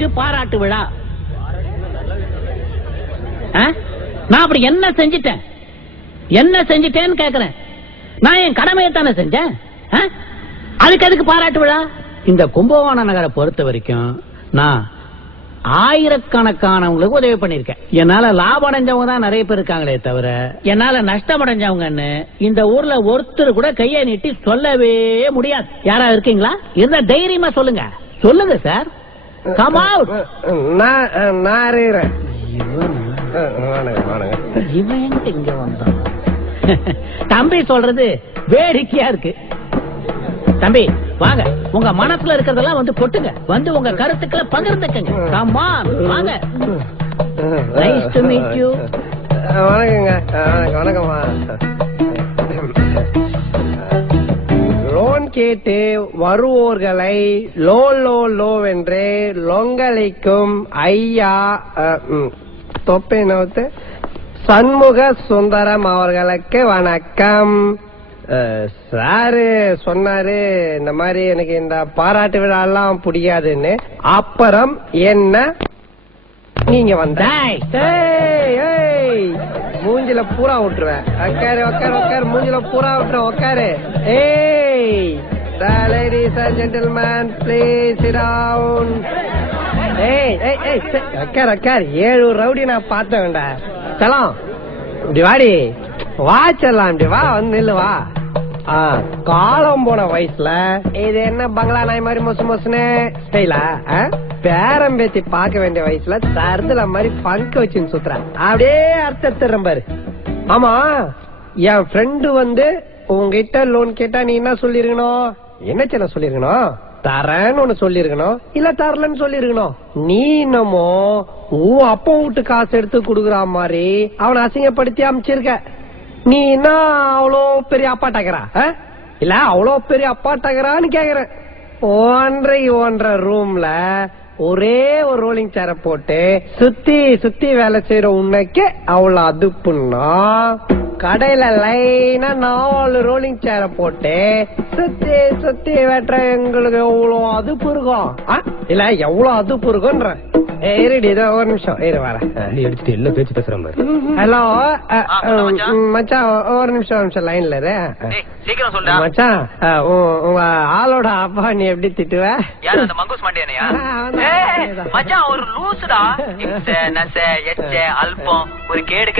எதுக்கு பாராட்டு விழா? நான் அப்படி என்ன செஞ்சிட்டேன்னு கேக்குறேன். நான் என் கடமையை தானே செஞ்சேன். அதுக்கு எதுக்கு பாராட்டு விழா? இந்த கும்பகோண நகரை பொறுத்த வரைக்கும் நான் ஆயிரக்கணக்கானவங்களுக்கு உதவி பண்ணிருக்கேன். என்னால லாபம் அடைஞ்சவங்க தான் நிறைய பேர் இருக்காங்களே தவிர என்னால நஷ்டம் அடைஞ்சவங்கன்னு இந்த ஊர்ல ஒருத்தர் கூட கையை நீட்டி சொல்லவே முடியாது. யாரா இருக்கீங்களா? இருந்தா தைரியமா சொல்லுங்க. சொல்லுங்க சார். Come out. இவன் எங்க இங்க வந்தான்? தம்பி சொல்றது வேடிக்கையா இருக்கு. தம்பி வாங்க, உங்க மனசுல இருக்கிறதெல்லாம் வந்து கொட்டுங்க. வந்து உங்க கருத்துக்களை பகிர்ந்துக்கங்க. கம் ஆன் வாங்க. Nice to meet you. வணக்கங்க. வணக்கம்மா. லோன் கேட்டு வருவோர்களை லோ லோ லோவென்று லொங்கலைக்கும் ஐயா தொப்பை நோத்து சண்முக சுந்தரம் அவர்களுக்கு வணக்கம். சாரு சொன்னாரு இந்த மாதிரி எனக்கு இந்த பாராட்டு விழா எல்லாம் பிடிக்காதுன்னு. அப்புறம் என்ன நீங்க வந்த மூஞ்சில பூரா விட்டுருவேன். உக்காரு உக்காரு உக்காரு, மூஞ்சில பூரா விட்டுருவேன். உக்காரு. ஏய் ladies and gentlemen, please sit down. ஏய் ஏய் ஏய் உக்காரு உக்காரு. 7 ரவுடி நான் பார்த்தேன் வேண்டா. சலாம் இப்படி வாடி, வா செல்லாம், இப்படி வா, வந்து நில்லு வா. காலம் போன வயசுல இது என்ன பங்களா நாய் மாதிரி மொசு மொசுன்னு ஸ்டைலா? பேரம் பேத்தி பார்க்க வேண்டிய வயசுல தருதல மாதிரி பங்க வச்சுன்னு சுத்துறான். அப்படியே அர்த்தம் பாரு. ஆமா, என் ஃப்ரெண்டு வந்து உங்ககிட்ட லோன் கேட்டா நீ என்ன சொல்லிருக்கணும்? என்ன சின்ன சொல்லிருக்கணும்? தரேன்னு ஒண்ணு சொல்லிருக்கணும், இல்ல தரலன்னு சொல்லிருக்கணும். நீ என்னமோ உன் அப்பா வீட்டு காசு எடுத்து குடுக்குற மாதிரி அவனை அசிங்கப்படுத்தி அமைச்சிருக்க. நீ என்ன அவ்வளோ பெரிய அப்பாட்டாக்குறா? இல்ல அவ்வளோ பெரிய அப்பாட்டாக்குறான்னு கேக்குறேன். 1.5 ரூம்ல ஒரே ஒரு ரோலிங் சேர போட்டு சுத்தி சுத்தி வேலை செய்யற உன்னைக்கு அவ்வளவு அதுப்புன்னா, கடையில லைனா 4 ரோலிங் சேர போட்டு சுத்தி சுத்தி வெட்டுற எங்களுக்கு எவ்வளவு அதுப்பு இருக்கும்? இல்ல எவ்வளவு அதுப்பு இருக்கும்ன்ற. இருடி, ஒரு நிமிஷம் இரு, வரேன். எடுத்துட்டு என்ன பேச்சு பேசுறேன் பாரு. ஹலோ மச்சான், ஒரு நிமிஷம் லைன்ல இரு. சீக்கிரம் சொல்லுடா மச்சான். உங்க ஆளோட அப்பா நீ எப்படி திட்டுவ? யார் அந்த மங்கூஸ் மாண்டியானையா? மச்சான் ஒரு லூசுடா. அல்பம் ஒரு கேடு